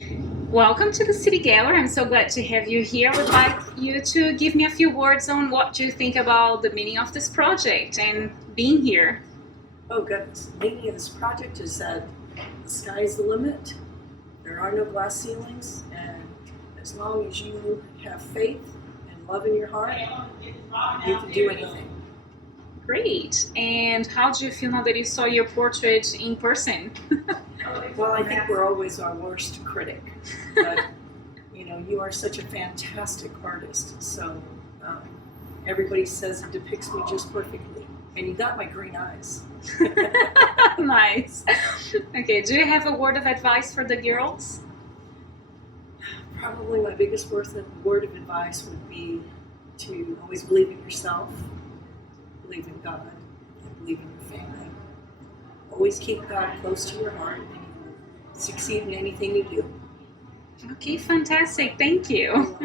Welcome to the City Gallery. I'm so glad to have you here. I would like you to give me a few words on what you think about the meaning of this project and being here. Oh goodness, the meaning of this project is that the sky is the limit. There are no glass ceilings, and as long as you have faith and love in your heart, you can do anything. Great. And how do you feel now that you saw your portrait in person? Well, I think we're always our worst critic, but you are such a fantastic artist, so everybody says it depicts me just perfectly. And you got my green eyes. Nice. Okay, do you have a word of advice for the girls? Probably my biggest word of advice would be to always believe in yourself, believe in God, and believe in your family. Always keep God close to your heart, and you will succeed in anything you do. Okay, fantastic. Thank you.